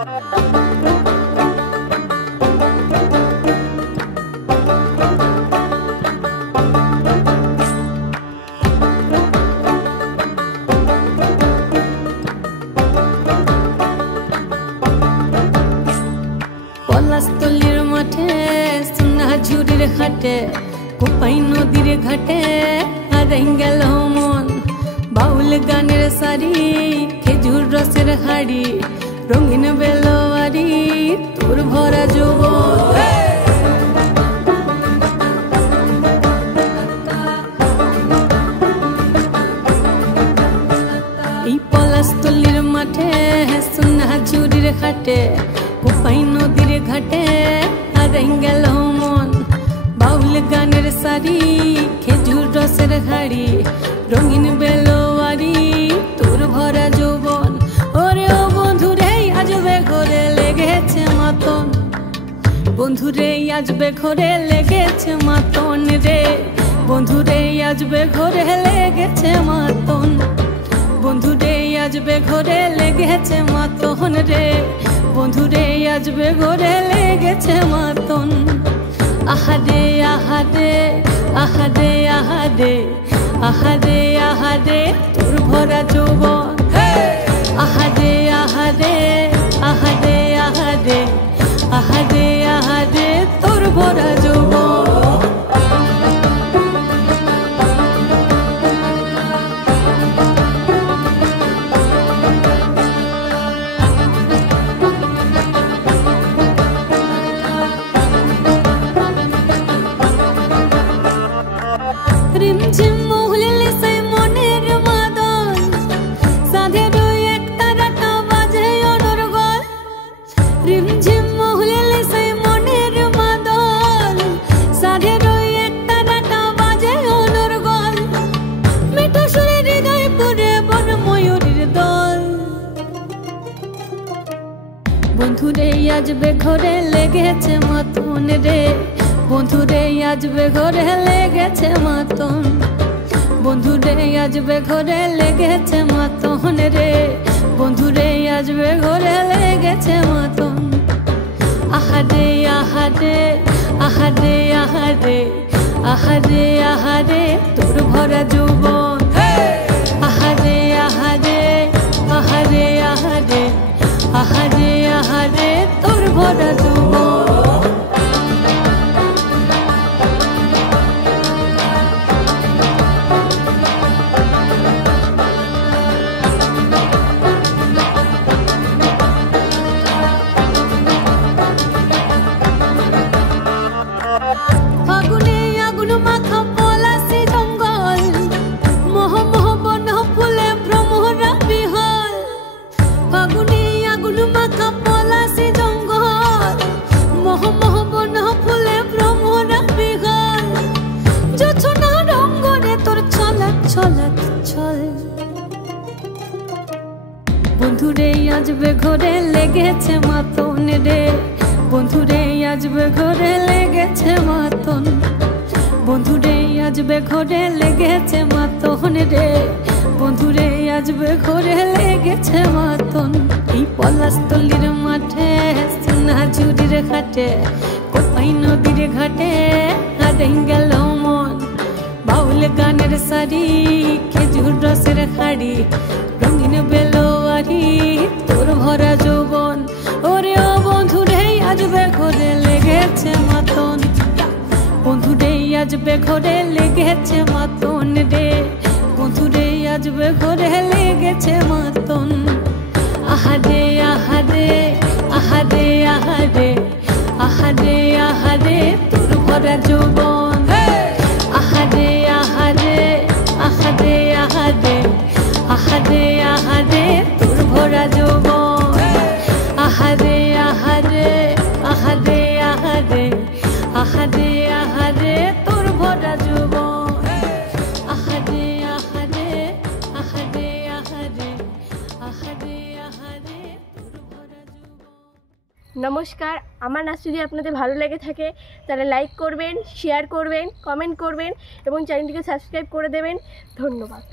পলাশতলির মাঠে সোনাঝুরির ঘাটে কোপাই নদীর ঘাটে হারাই গেল মন বাউল গানের শাড়ি খেজুর রসের হাড়ি রঙিন বেলোয়ারি তোর ভরা যৌবন এই পলাশতলির মাঠে সোনাঝুরির ঘাটে কোপাই নদীর ঘাটে হারাই গেল মন বাউল গানের শাড়ি খেজুর রসের হাড়ি রঙিন বেলোয়ারি তোর ভরা যৌবন ওরে ও বন্ধুরে আজবে ঘরে লেগেছে মাতন বন্ধুরে আজবে ঘরে লেগেছে মাতন রে বন্ধুরে আজবে ঘরে লেগেছে মাতন বন্ধুরে আজবে ঘরে লেগেছে মাতন রে বন্ধুরে আজবে ঘরে লেগেছে মাতন আহারে আহারে আহারে আহারে আহারে আহারে তোর ভরা যৌবন আহারে আহারে আহারে আহারে আহারে আহারে তোর ভরা যৌবন রিমঝিম মহুলিলে সেই মনের মাদল সাধের এক তারাটা বাজে অনর্গল রিমঝিম মহুলিলে সেই মনের মাদল সাধের এক তারাটা বাজে অনর্গল মিঠো সুরে হৃদয় পুরে বন ময়ূরীর দল বন্ধুরে আজবে ঘরে লেগেছে মাতন রে বন্ধুরে আজবে ঘরে লেগেছে মাতন বন্ধুরে আজবে ঘরে লেগেছে মাতন রে বন্ধুরে আজবে ঘরে লেগেছে মাতন আহারে আহারে আহারে আহারে আহারে আহারে তোর ভরা যৌবন আহারে আহারে আহারে আহারে আহারে আহারে তোর ভরা যৌবন বন্ধুরে আজবে ঘরে লেগেছে মাতন রে বন্ধুরে আজবে ঘরে লেগেছে মাতন বন্ধুরে আজবে ঘরে লেগেছে মাতন রে বন্ধুরে আজবে ঘরে লেগেছে মাতন এই পলাশতলির মাঠে সোনাঝুরির ঘাটে কোপাই নদীর ঘাটে হারাই গেল মন বাউল গানের শাড়ি খেজুর রসের হাড়ি রঙিন বেলোয়ারি তোর ভরা যৌবন ওরে ও বন্ধুরে আজবে ঘরে লেগেছে মাতন বন্ধুরে আজবে ঘরে লেগেছে মাতন রে বন্ধুরে আজবে ঘরে লেগেছে মাতন আহারে আহারে আহারে আহারে আহারে আহারে তোর ভরা যৌবন আহারে আহারে আহারে আহারে আহারে আহারে তোর ভরা যৌবন আহারে আহারে আহারে আহারে আহারে আহারে তোর ভরা যৌবন আহারে আহারে আহারে আহারে আহারে আহারে তোর ভরা যৌবন। নমস্কার, আমার নাচ যদি আপনাদের ভালো লেগে থাকে তাহলে লাইক করবেন, শেয়ার করবেন, কমেন্ট করবেন এবং চ্যানেলটিকে সাবস্ক্রাইব করে দেবেন। ধন্যবাদ।